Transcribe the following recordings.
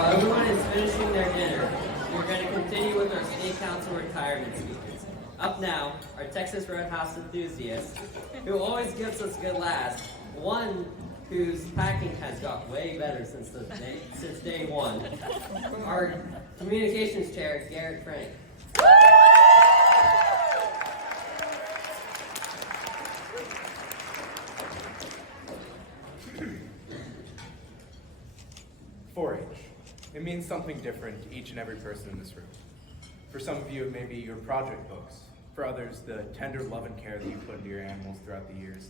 While everyone is finishing their dinner, we're going to continue with our State Council retirement speakers. Up now, our Texas Roadhouse enthusiast, who always gives us good laughs, one whose packing has got way better since day one, our communications chair, Garrett Franck. 4-H. It means something different to each and every person in this room. For some of you, it may be your project books. For others, the tender love and care that you put into your animals throughout the years.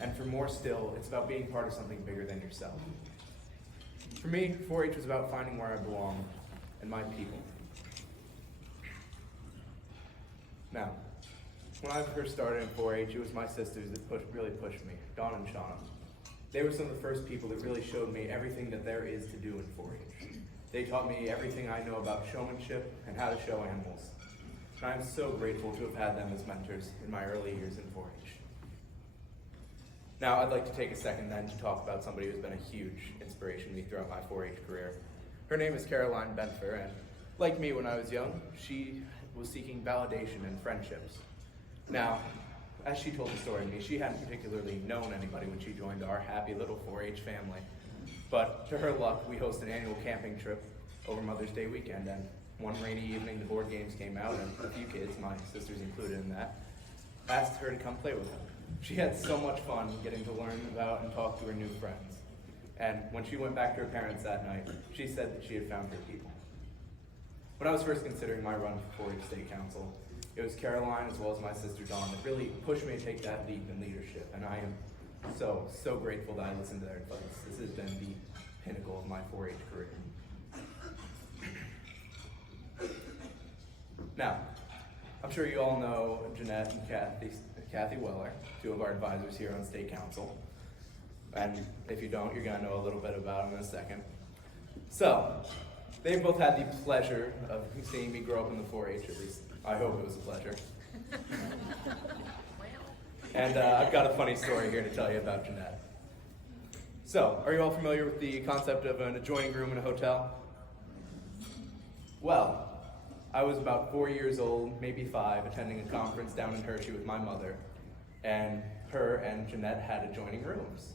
And for more still, it's about being part of something bigger than yourself. For me, 4-H was about finding where I belong and my people. Now, when I first started in 4-H, it was my sisters that really pushed me, Dawn and Shauna. They were some of the first people that really showed me everything that there is to do in 4-H. They taught me everything I know about showmanship and how to show animals. And I am so grateful to have had them as mentors in my early years in 4-H. Now, I'd like to take a second then to talk about somebody who's been a huge inspiration to me throughout my 4-H career. Her name is Caroline Benfer, and like me when I was young, she was seeking validation and friendships. Now, as she told the story to me, she hadn't particularly known anybody when she joined our happy little 4-H family. But to her luck, we host an annual camping trip over Mother's Day weekend, and one rainy evening the board games came out, and a few kids, my sisters included in that, asked her to come play with them. She had so much fun getting to learn about and talk to her new friends. And when she went back to her parents that night, she said that she had found her people. When I was first considering my run for 4-H State Council, it was Caroline as well as my sister Dawn that really pushed me to take that leap in leadership, and I am so grateful that I listened to their advice. This has been the pinnacle of my 4-H career. Now, I'm sure you all know Jeanette and Kathy Weller, two of our advisors here on State Council. And if you don't, you're going to know a little bit about them in a second. So, they've both had the pleasure of seeing me grow up in the 4-H, at least I hope it was a pleasure. And I've got a funny story here to tell you about Jeanette. So, are you all familiar with the concept of an adjoining room in a hotel? Well, I was about 4 years old, maybe 5, attending a conference down in Hershey with my mother, and her and Jeanette had adjoining rooms.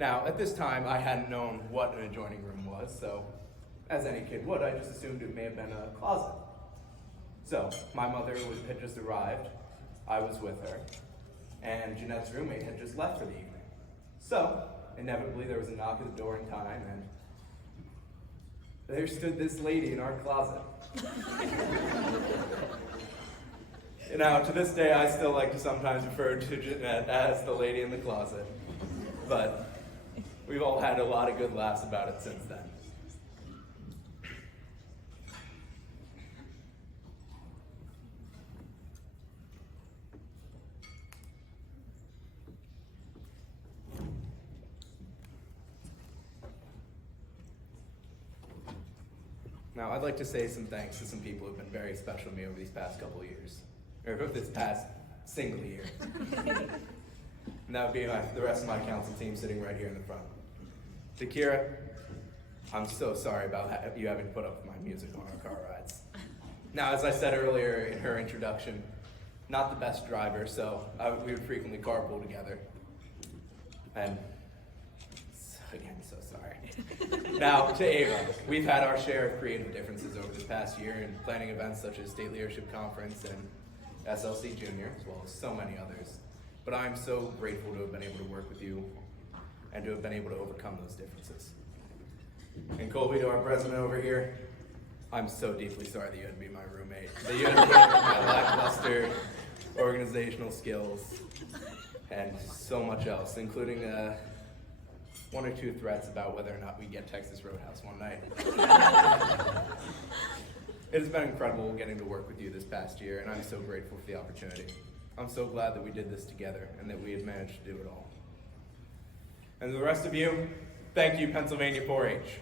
Now, at this time, I hadn't known what an adjoining room was, so as any kid would, I just assumed it may have been a closet. So, my mother had just arrived, I was with her, and Jeanette's roommate had just left for the evening. So, inevitably, there was a knock at the door in time, and there stood this lady in our closet. Now, to this day, I still like to sometimes refer to Jeanette as the lady in the closet, but we've all had a lot of good laughs about it since then. Now, I'd like to say some thanks to some people who have been very special to me over these past couple of years, or this past single year. And that would be the rest of my council team sitting right here in the front. To Kira, I'm so sorry about you having to put up with my music on our car rides. Now, as I said earlier in her introduction, not the best driver, so we would frequently carpool together. And again, so sorry. Now, to Ava, we've had our share of creative differences over this past year in planning events such as State Leadership Conference and SLC Junior, as well as so many others. But I'm so grateful to have been able to work with you and to have been able to overcome those differences. And Colby, to our president over here, I'm so deeply sorry that you had to be my roommate. That you had to put up with my lackluster organizational skills and so much else, including one or two threats about whether or not we get Texas Roadhouse one night. It has been incredible getting to work with you this past year, and I'm so grateful for the opportunity. I'm so glad that we did this together and that we had managed to do it all. And to the rest of you, thank you, Pennsylvania 4-H.